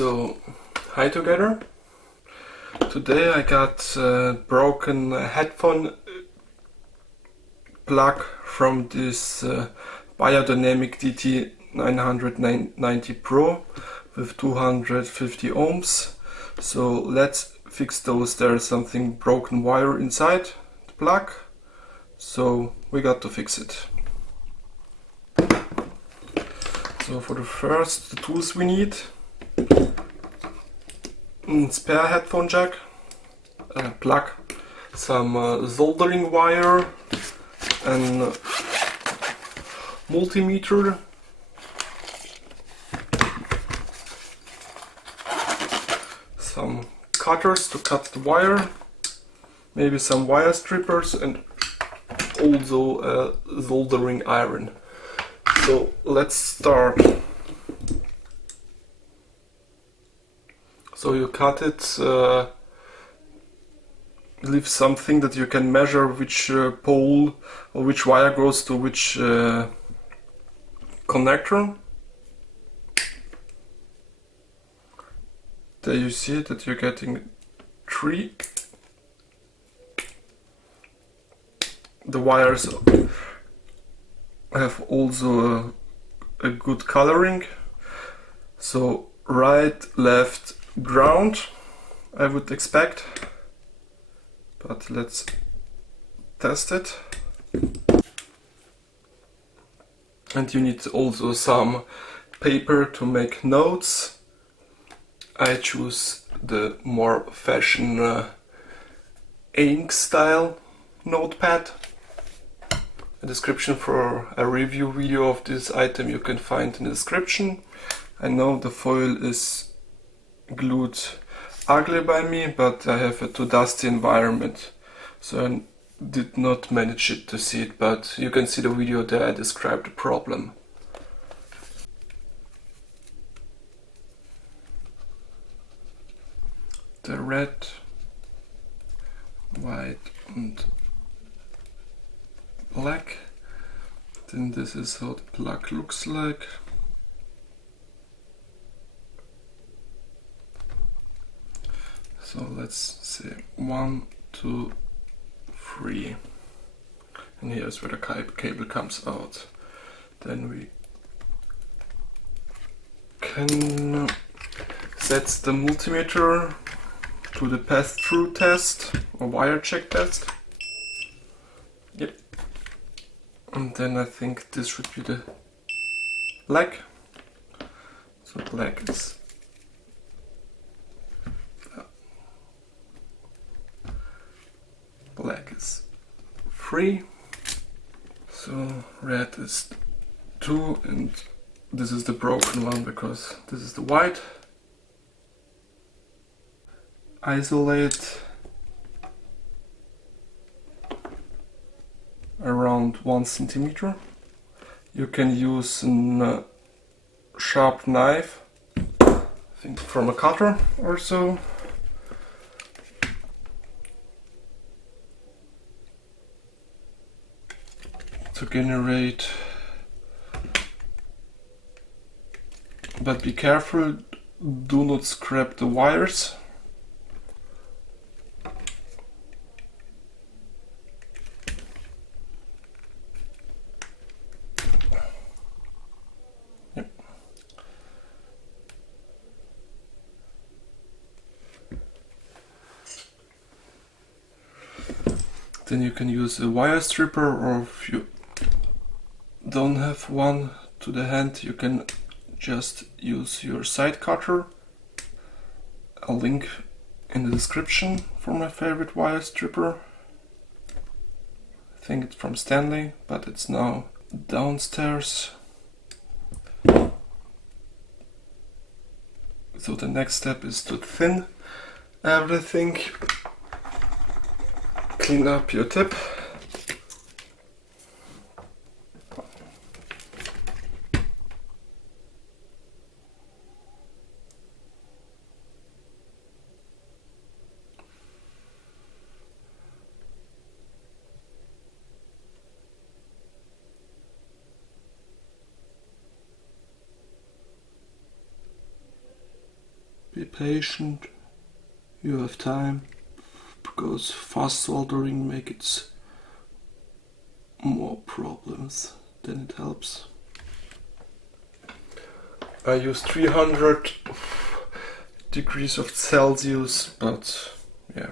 So, hi together. Today I got a broken headphone plug from this Biodynamic DT 990 Pro with 250 ohms. So let's fix those. There's something broken wire inside the plug, so we got to fix it. So for the first, the tools we need: spare headphone jack, plug, some soldering wire, and multimeter, some cutters to cut the wire, maybe some wire strippers, and also a soldering iron. So let's start. So you cut it, leave something that you can measure which pole or which wire goes to which connector. There you see that you're getting 3. The wires have also a good coloring. So right, left, ground, I would expect. But let's test it. And you need also some paper to make notes. I choose the more fashion ink style notepad. A description for a review video of this item you can find in the description. I know the foil is glued ugly by me, but I have a too dusty environment, so I did not manage it to see it, but you can see the video there. I described the problem. The red, white and black. Then this is how the plug looks like. So let's say 1, 2, 3, and here's where the cable comes out. Then we can set the multimeter to the pass-through test or wire check test. Yep. And then I think this should be the black. So black is black is 3, so red is 2, and this is the broken one because this is the white. Isolate around 1 centimeter. You can use a sharp knife, I think from a cutter or so. To generate, but be careful, do not scrap the wires. Yep. Then you can use a wire stripper, or if you don't have one to the hand, you can just use your side cutter. A link in the description for my favorite wire stripper. I think it's from Stanley, but it's now downstairs. So the next step is to thin everything. Clean up your tip. Be patient, you have time, because fast soldering makes more problems than it helps. I use 300 degrees of Celsius, but yeah.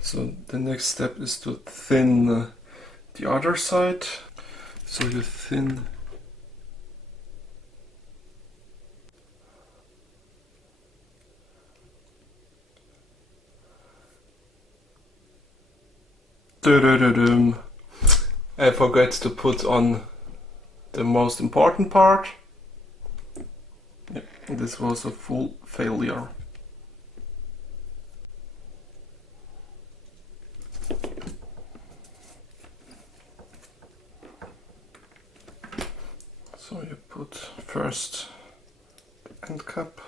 So the next step is to thin the other side. So you thin I forgot to put on the most important part. Yeah, this was a full failure. So you put first the end cap.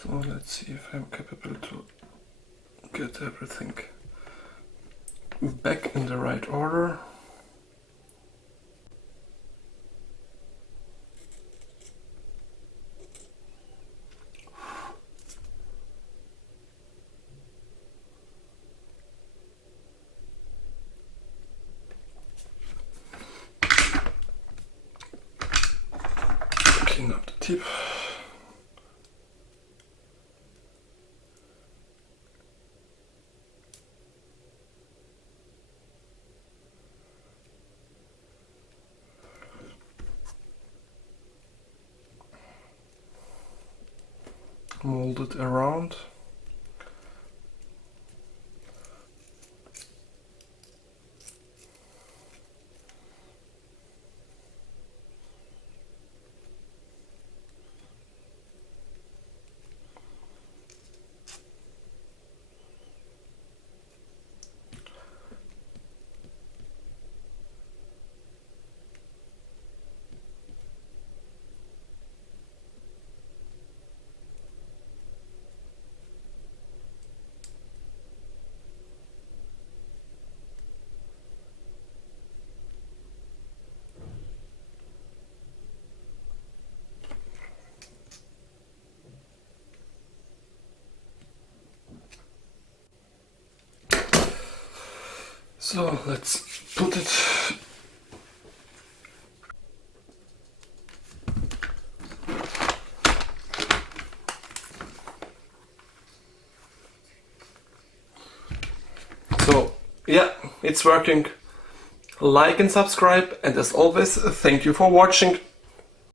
So let's see if I'm capable to get everything back in the right order. Clean up the tip. Mold it around. So let's put it. So yeah, it's working. Like and subscribe, and as always, thank you for watching.